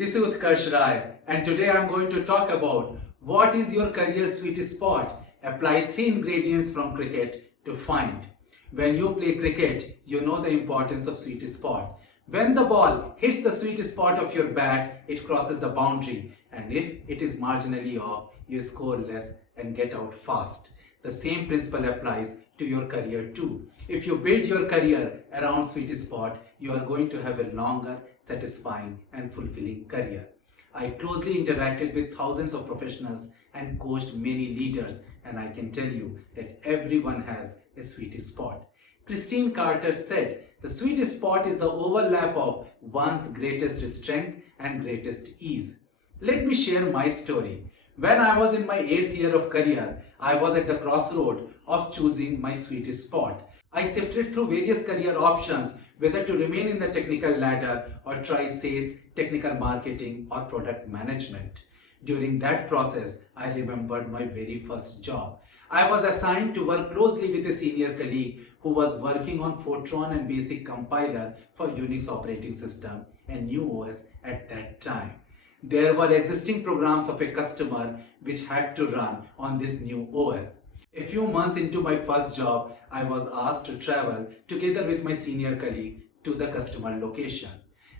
This is Utkarsh Rai, and today I am going to talk about what is your career sweet spot. Apply 3 ingredients from cricket to find. When you play cricket, you know the importance of sweet spot. When the ball hits the sweet spot of your bat, it crosses the boundary, and if it is marginally off, you score less and get out fast. The same principle applies to your career too. If you build your career around sweet spot, you are going to have a longer, satisfying and fulfilling career. I closely interacted with thousands of professionals and coached many leaders, and I can tell you that everyone has a sweet spot. Christine Carter said, "The sweet spot is the overlap of one's greatest strength and greatest ease." Let me share my story. When I was in my 8th year of career, I was at the crossroad of choosing my sweet spot. I sifted through various career options, whether to remain in the technical ladder or try sales, technical marketing or product management. During that process, I remembered my very first job. I was assigned to work closely with a senior colleague who was working on Fortran and Basic Compiler for Unix operating system and new OS at that time. There were existing programs of a customer which had to run on this new OS. A few months into my first job, I was asked to travel together with my senior colleague to the customer location.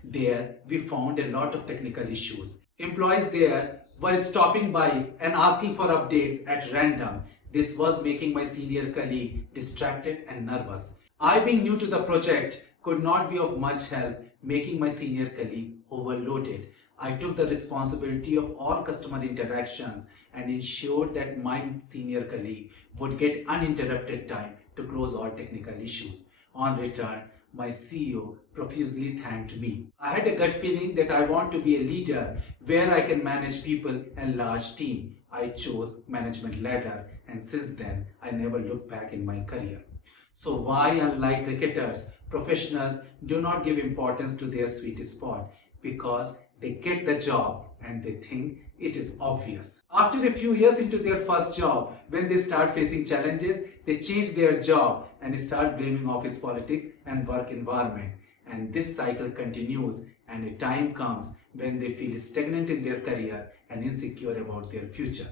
There, we found a lot of technical issues. Employees there were stopping by and asking for updates at random. This was making my senior colleague distracted and nervous. I, being new to the project, could not be of much help, making my senior colleague overloaded. I took the responsibility of all customer interactions and ensured that my senior colleague would get uninterrupted time to close all technical issues. On return, my CEO profusely thanked me. I had a gut feeling that I want to be a leader where I can manage people and large team. I chose management ladder, and since then I never looked back in my career. So why, unlike cricketers, professionals do not give importance to their sweet spot? Because they get the job and they think it is obvious. After a few years into their first job, when they start facing challenges, they change their job and start blaming office politics and work environment. And this cycle continues, and a time comes when they feel stagnant in their career and insecure about their future.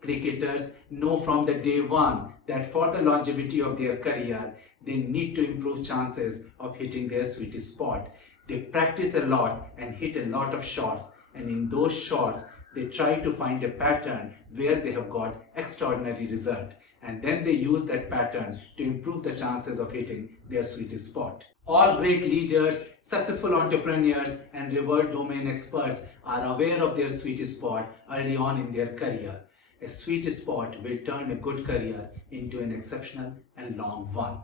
Cricketers know from the day one that for the longevity of their career, they need to improve chances of hitting their sweet spot. They practice a lot and hit a lot of shots, and in those shots, they try to find a pattern where they have got extraordinary result, and then they use that pattern to improve the chances of hitting their sweet spot. All great leaders, successful entrepreneurs and revered domain experts are aware of their sweet spot early on in their career. A sweet spot will turn a good career into an exceptional and long one.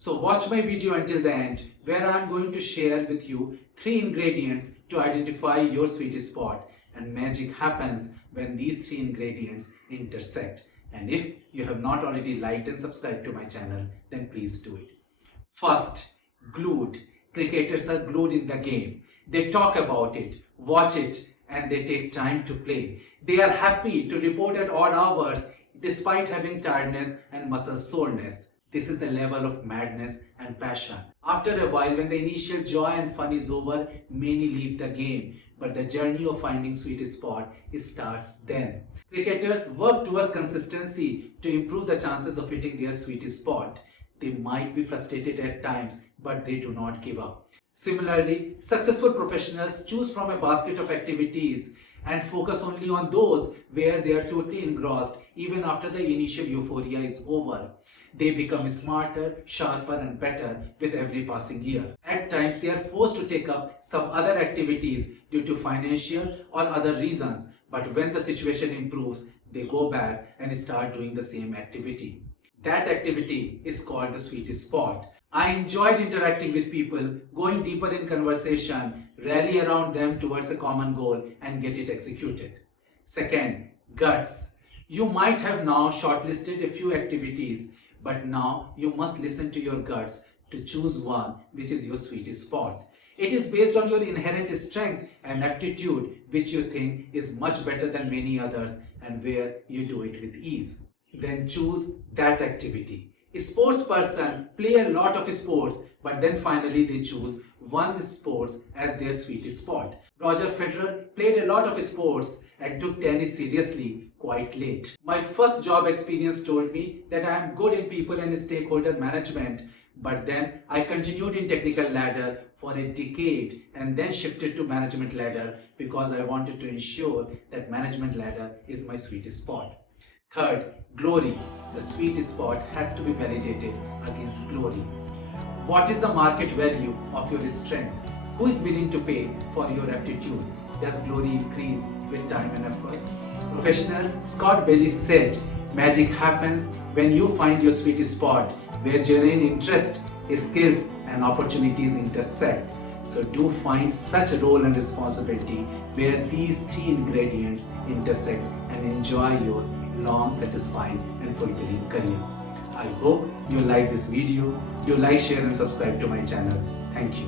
So watch my video until the end, where I am going to share with you 3 ingredients to identify your sweet spot, and magic happens when these 3 ingredients intersect. And if you have not already liked and subscribed to my channel, then please do it. First, glued. Cricketers are glued in the game. They talk about it, watch it, and they take time to play. They are happy to report at odd hours despite having tiredness and muscle soreness. This is the level of madness and passion. After a while, when the initial joy and fun is over, many leave the game. But the journey of finding sweet spot starts then. Cricketers work towards consistency to improve the chances of hitting their sweet spot. They might be frustrated at times, but they do not give up. Similarly, successful professionals choose from a basket of activities and focus only on those where they are totally engrossed even after the initial euphoria is over. They become smarter, sharper and better with every passing year. At times, they are forced to take up some other activities due to financial or other reasons. But when the situation improves, they go back and start doing the same activity. That activity is called the sweet spot. I enjoyed interacting with people, going deeper in conversation, rally around them towards a common goal and get it executed. Second, guts. You might have now shortlisted a few activities, but now you must listen to your guts to choose one which is your sweet spot. It is based on your inherent strength and aptitude, which you think is much better than many others and where you do it with ease. Then choose that activity. A sports person play a lot of sports, but then finally they choose one sports as their sweet spot. Roger Federer played a lot of sports and took tennis seriously quite late. My first job experience told me that I am good in people and stakeholder management, but then I continued in technical ladder for a decade and then shifted to management ladder because I wanted to ensure that management ladder is my sweet spot. Third, glory. The sweet spot has to be validated against glory. What is the market value of your strength? Who is willing to pay for your aptitude? Does glory increase with time and effort? Professionals, Scott Bailey said, magic happens when you find your sweet spot where genuine interest, skills and opportunities intersect. So do find such a role and responsibility where these three ingredients intersect and enjoy your long, satisfying and fulfilling career. I hope you like this video. You like, share and subscribe to my channel. Thank you.